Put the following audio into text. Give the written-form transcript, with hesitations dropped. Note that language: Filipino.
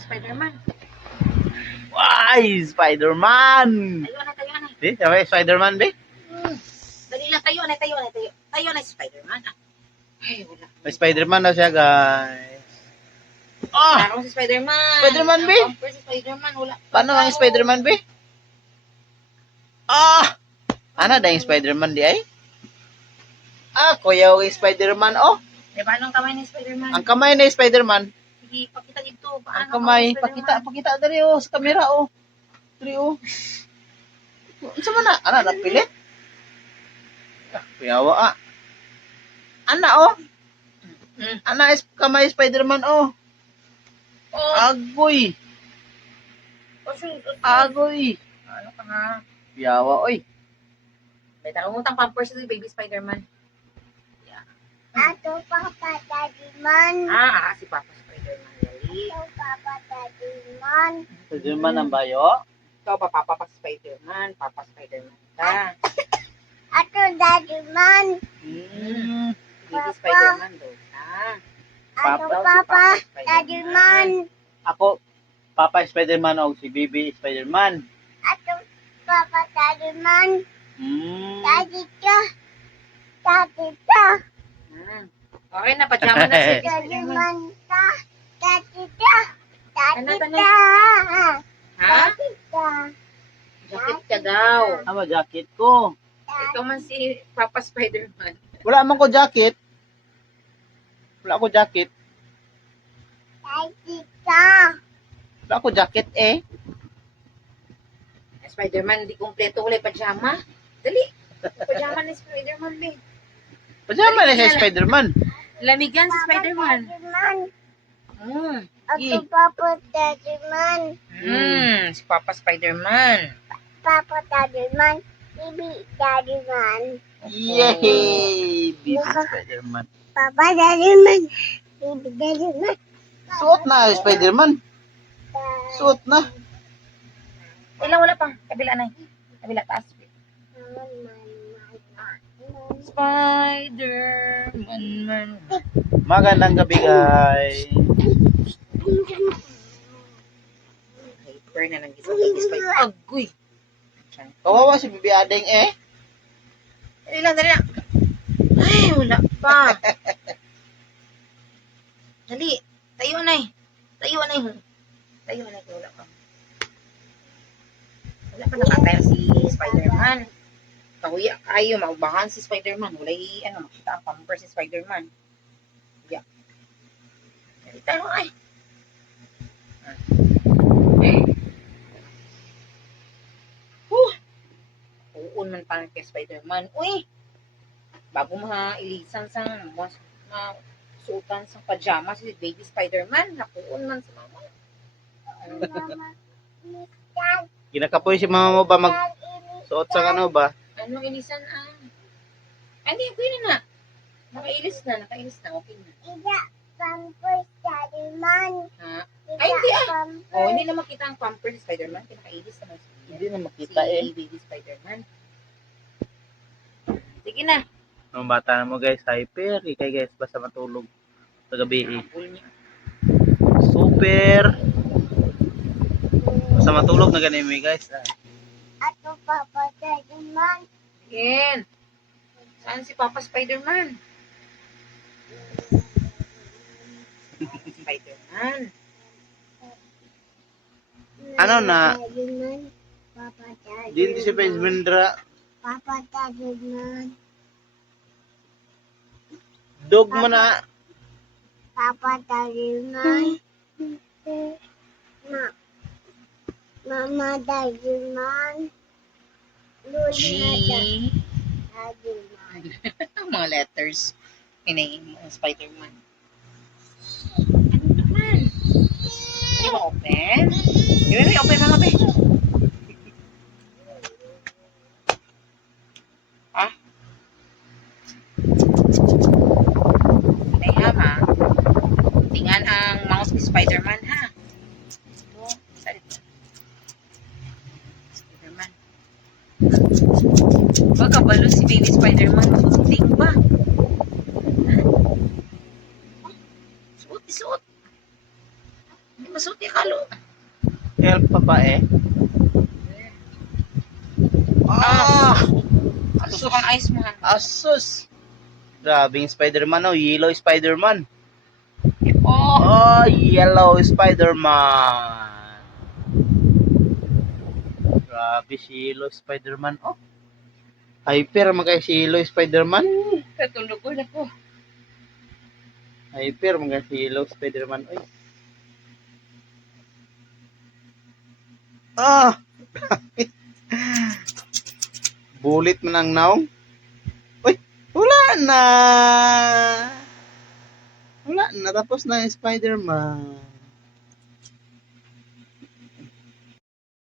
Spider-Man. Why, Spider-Man! Tayo na. Di, sabay Spider-Man, be? Dali lang, tayo na. Tayo na si Spider-Man. Ay, wala. May Spider-Man na siya, guys. Ah! Parang si Spider-Man. Spider-Man, be? Bumper si Spider-Man. Wala. Paano ang Spider-Man, be? Ah! Ano dahil Spider-Man di ay? Ah, kuya yung Spider-Man, oh. Diba, anong kamay ni Spider-Man? Ang kamay na yung Spider-Man. Sige, pakita dito. Ang Paano kamay, Spider-Man? pakita dali, oh, sa kamera, oh. Dali, oh. Saan mo na? Ano, napilit? Ah, kuyawa, ah. Ana, oh. Ana, kamay Spider-Man, oh. Oh, Agoy. Agoy. Ano ka nga? Kuyawa, oy. May takangutang pampers si baby Spider-Man. Ato Papa Daddy Man. Si Papa Spider-Man. Dali. Ato Papa Daddy Man. Spider-Man ang bayo. Ikaw ba, Papa Spider-Man? Papa Spider-Man ka. Ato Daddy Man. Hmm. Baby Spider-Man daw ka. Ato Daw si Papa Daddy Man. Ako, Papa Spider-Man o si Baby Spider-Man. Ato Papa Daddy Man. Hmm. Daddy ka. Daddy ka. Okay na, pajama na si Daddy Spider-Man. Man ka. Daddy ka. Daddy Ano, ka. Ha? Daddy ka. Jacket ka daw. Ano jacket ko? Ikaw man si Papa Spider-Man. Wala man ko jacket. Wala ko jacket. Daddy ka. Wala ko jacket eh. Spider-Man, di kumpleto wala pajama. Dali. Pajama ni Spider-Man, be. Pajama na siya Spider-Man. Lamigan si Spider-Man. Daddy Man. Ato Eh. Papa Daddy Man. Si Papa Spider-Man. Papa Daddy Man. Baby Daddy Man. Yay! Baby Spider-Man. Papa Daddy Man. Baby Daddy Man. Suot na Spider-Man. Suot na. Ilang wala pa. Kabila na. Kabila taas. Spider-Man, man. Magandang gabi, guys. Hyper na lang isa baby Spider-Man. Agoy. Kawawa si Bibi Adeng eh. Dali lang. Ay, wala pa. Dali. Tayo na eh. Wala pa. Wala pa nakatayo si Spider-Man. Kahuya kayo, maubahan si Spider-Man. Wala makita ang pamper si Spider-Man. Yeah. Dali tayo ay. Uun man pa kay Spider-Man. Uy! Bago mailisan sang suotan sang pajama si baby Spider-Man. Nakuun man sa mama. Mama, Miss Dad. Ginakapoy si mama mo ba magsuot sa ano ba? Ano ilisan Hindi, okay na. Nakailis na. Okay na. Ida, Pampers Daddy Man. Ha? Ida, Ay, hindi Pampers. Hindi na makita ang pamper si Spider-Man. Kinakailis naman siya. Hindi na makita eh. Si baby Spider-Man. Sige na. Nung bata na mo guys, hyper. Ikay guys, basta matulog sa gabi eh. Apple niya. Super. Basta matulog na ganun eh guys. Ato Papa Daddy Man. Again. Saan si Papa Spider-Man? Spider-Man. Ano na? Daddy Man. Papa Daddy Hindi si Pezmendra. Papa Daddy Man. Dog mo na. Papa Daddy Man. Mama Daddy Man. Luna G. Daddy Man. Mga letters. Hinayin mo ang Spider-Man. Ano naman? Hindi mo open? Hindi mo open mga be. Ha? Hindi ha. Tingnan ang mouse ni Spider-Man ha. Ito. Salit na. Spider-Man. Wag kabalo si baby Spider-Man. Sunting ba? Suot. Hindi masuot yung kalo Babae. Ah! Gusto kang ice mo ha? Asus! Grabing Spider-Man, oh. Yellow Spider-Man. Oh, Oh, yellow Spider-Man. Grabe si Yellow Spider-Man, oh. Hyper magkaya si Yellow Spider-Man. katulog ko na ko. Hyper magkaya si Yellow Spider-Man, oy. Ah! Bulit man ang naong. Uy, wala na. Wala na, tapos na yung Spider-Man.